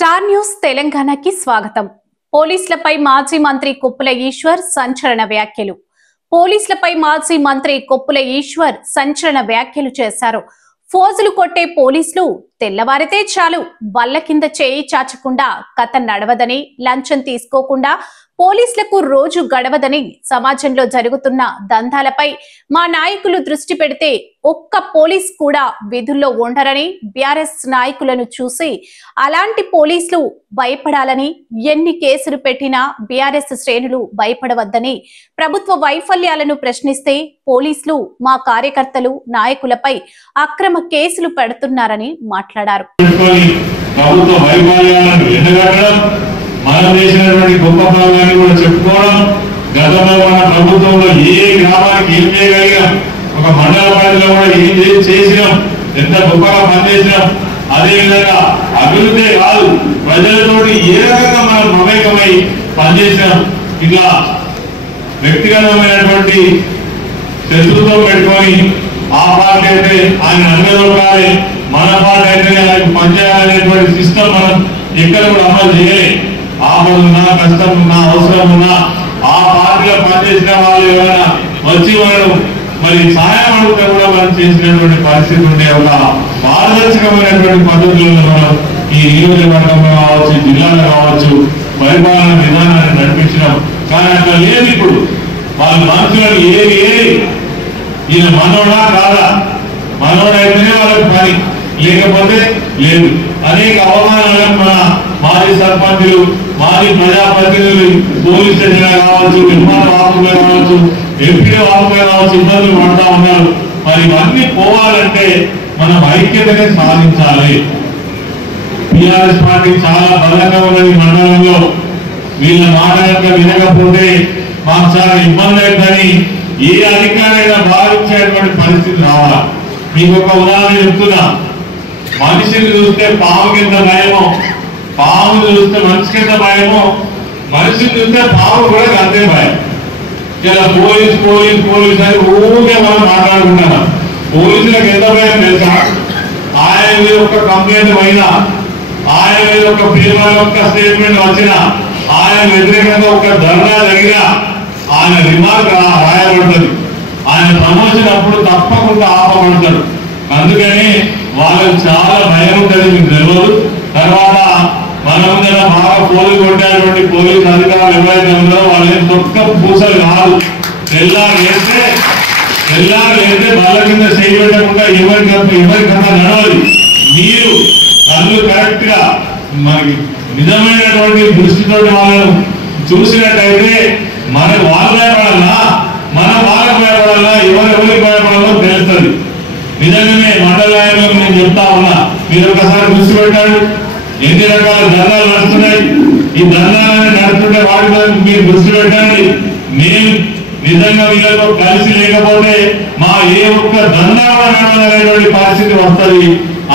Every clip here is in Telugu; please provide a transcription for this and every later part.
స్టార్ న్యూస్ తెలంగాణకి స్వాగతం. పోలీసులపై మాజీ మంత్రి కొప్పుల ఈశ్వర్ సంచలన వ్యాఖ్యలు. పోలీసులపై మాజీ మంత్రి కొప్పుల ఈశ్వర్ సంచలన వ్యాఖ్యలు చేశారు. ఫోజులు కొట్టే పోలీసులు తెల్లవారితే చాలు బల్ల కింద చేయి చాచకుండా కథ నడవదని, లంచం తీసుకోకుండా పోలీసులకు రోజు గడవదని, సమాజంలో జరుగుతున్న దందాలపై మా నాయకులు దృష్టి పెడితే ఒక్క పోలీస్ కూడా విధుల్లో ఉండరని, బీఆర్ఎస్ నాయకులను చూసి అలాంటి పోలీసులు భయపడాలని, ఎన్ని కేసులు పెట్టినా బీఆర్ఎస్ శ్రేణులు భయపడవద్దని, ప్రభుత్వ వైఫల్యాలను ప్రశ్నిస్తే పోలీసులు మా కార్యకర్తలు నాయకులపై అక్రమ కేసులు పెడుతున్నారని మాట్లాడారు. మనం చేసినటువంటి గొప్ప భాగాన్ని కూడా చెప్పుకోవడం, గతంలో మన ప్రభుత్వంలో ఏ గ్రామానికి ఏం చేయగలిగాం, ఒక మండల పరిధిలో కూడా ఏం చేసినాం, ఎంత గొప్పగా పనిచేసినాం, అదేవిధంగా అభివృద్ధి కాదు ప్రజలతోటి ఏ రకంగా మనం మమేకమై పనిచేసినాం. ఇట్లా వ్యక్తిగతమైనటువంటి శత్రుత్వం పెట్టుకొని ఆ పార్టీ అయితే ఆయన అన్నదొక్కాలి, మన పార్టీ అయితే ఆయనకు పనిచేయాలనేటువంటి సిస్టమ్ మనం ఎక్కడ కూడా అమలు చేయలేదు. ఆపదున్నా, కష్టం ఉన్నా, అవసరం ఉన్నా ఆ పార్టీలో పనిచేసిన వాళ్ళు ఎవరైనా వచ్చి మనం మరి సహాయం అడిగితే కూడా మనం చేసినటువంటి పరిస్థితి ఉండే ఒక పారదర్శకమైనటువంటి పద్ధతులను మనం ఈ నియోజకవర్గంలో కావచ్చు, జిల్లాలో కావచ్చు పరిపాలన విధానాన్ని నడిపించడం. కానీ అట్లా లేదు. ఇప్పుడు వాళ్ళ మనుషులను ఏది ఈయన మనోడా కాదా, మనోడైతేనే వాళ్ళకి పని, లేకపోతే లేదు. అనేక అవమానాలను మన మాజీ సర్పంచులు, మాజీ ప్రజాప్రతినిధులు పోలీస్ స్టేషన్ కావచ్చు, నిర్మాణ వాహకులు కావచ్చు, ఎంపీ వాహకులు కావచ్చు ఇబ్బందులు పడుతూ ఉన్నారు. మరి ఇవన్నీ పోవాలంటే మనం ఐక్యతనే సాధించాలి. టీఆర్ఎస్ పార్టీ చాలా బలంగా ఉన్నది మండలంలో. వీళ్ళ మాట వినకపోతే మాకు చాలా ఇబ్బంది అవుతుందని ఏ అధికారైనా భావించేటువంటి పరిస్థితి రావాలి. మీకు ఒక ఉదాహరణ చెప్తున్నా. మనిషిని చూస్తే పాము కింద భయమో, పామును చూస్తే మనిషి కింద భయమో, మనిషిని చూస్తే పాము కూడా అంతే భయం. ఇలా పోలీస్ పోలీస్ పోలీస్ అని ఊరికే మనం మాట్లాడుకుంటున్నాం. పోలీసులకు ఎంత భయం తెలుసా? ఆయన మీద ఒక కంప్లైంట్ అయినా, ఆయన మీద ఒక పేపర్ యొక్క స్టేట్మెంట్ వచ్చినా, ఆయన వ్యతిరేకంగా ఒక ధర్నా జరిగినా ఆయన రిమార్క్ రాయబడుతుంది. ఆయన ప్రమోషన్ అప్పుడు తప్పకుండా ఆపబడతాడు. అందుకని వాళ్ళకి చాలా భయం ఉంటుంది, మీకు తెలియదు. తర్వాత మన ముందర బాగా పోలీసు కొట్టేటువంటి పోలీసు అధికారులు ఎవరైతే ఉన్నారో వాళ్ళు తొక్క పూసలు కాదు. తెల్లారు వేస్తే బల్ల కింద చేయకుండా ఎవరికన్నా నడవదు. మీరు కళ్ళు కరెక్ట్ గా మనకి నిజమైనటువంటి దృష్టితో వాళ్ళను చూసినట్టయితే మనకు వాళ్ళు భయపడాలా, మనం వాళ్ళకు భయపడాలా, ఎవరికి భయపడాలో తెలుస్తుంది. నిజంగానే మండలాల్లో నేను చెప్తా ఉన్నా, మీరు ఒకసారి దృష్టి పెట్టాడు ఎన్ని రకాల ధర్నాలు నడుస్తున్నాయి. ఈ ధర్నాలను నడుస్తుంటే వాటిలో మీరు దృష్టి పెట్టండి. మేము నిజంగా వీళ్ళతో కలిసి లేకపోతే మా ఏ ఒక్క ధర్నా నడవాలనేటువంటి పరిస్థితి వస్తుంది.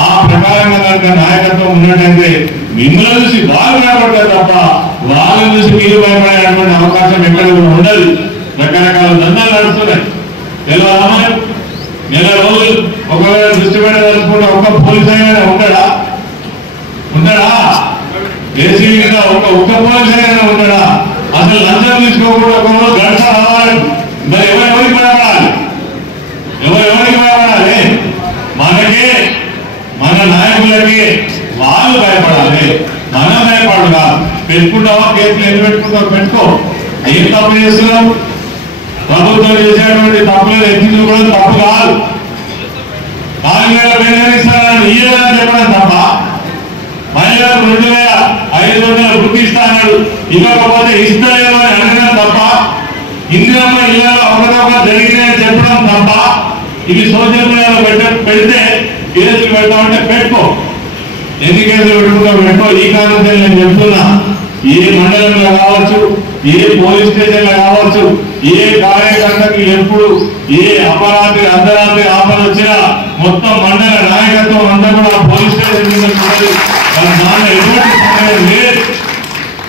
ఆ ప్రకారంగా కనుక నాయకత్వం ఉన్నట్టయితే మిమ్మల్ని చూసి వాళ్ళు భయపడతారు తప్ప వాళ్ళని చూసి మీరు భయపడేటువంటి అవకాశం ఎక్కడ కూడా ఉండదు. రకరకాల ధర్నాలు నడుస్తున్నాయి. నెల రోజులు ఒకవేళ దృష్టి పెట్టదలుచుకుంటే ఒక్క పోలీస్ అయినా ఉంటాడా? ఏసీ మీద ఒక్క పోలీస్ అయినా ఉంటాడా? అసలు లంచం తీసుకోకుండా ఒక రోజు గంట రావాలి. మరి ఎవరికి భయపడాలి? ఎవరికి భయపడాలి? మనకే, మన నాయకులకి వాళ్ళు భయపడాలి, మనం భయపడగా. పెట్టుకుంటావా? కేసులు ఎన్ని పెట్టుకుంటావు పెట్టుకో. ఏం తప్పు చేస్తున్నావు? ప్రభుత్వం చేసేటువంటి తప్పులు ఎత్తి కూడా తప్పు కాదు. 4,000 బెనిఫిట్స్ ఇయ్యాలని చెప్పడం తప్ప, మహిళలకు 2,500 గుర్తిస్తాడు, ఇవ్వకపోతే ఇస్తలేదు అని అనడం తప్ప, ఇందిరమ్మ ఇళ్లలో ఒకటొక జరిగినాయని చెప్పడం తప్ప, ఇవి సోషల్ మీడియాలో పెడితే కేసులు పెడతామంటే పెట్టుకో. ఎన్ని కేసులు పెట్టుకుంటావు పెట్టుకో. ఈ కారణంతో నేను చెప్తున్నా, ఏ మండలంలో కావచ్చు, ఏ పోలీస్ స్టేషన్లో కావచ్చు, ఏ కార్యకర్తకి ఎప్పుడు ఏ అపరాధి అర్ధరాత్రి ఆపద వచ్చినా మొత్తం మండల నాయకత్వం అంతా కూడా పోలీస్ స్టేషన్ మీద దాంట్లో ఎటువంటి సమయం లేదు.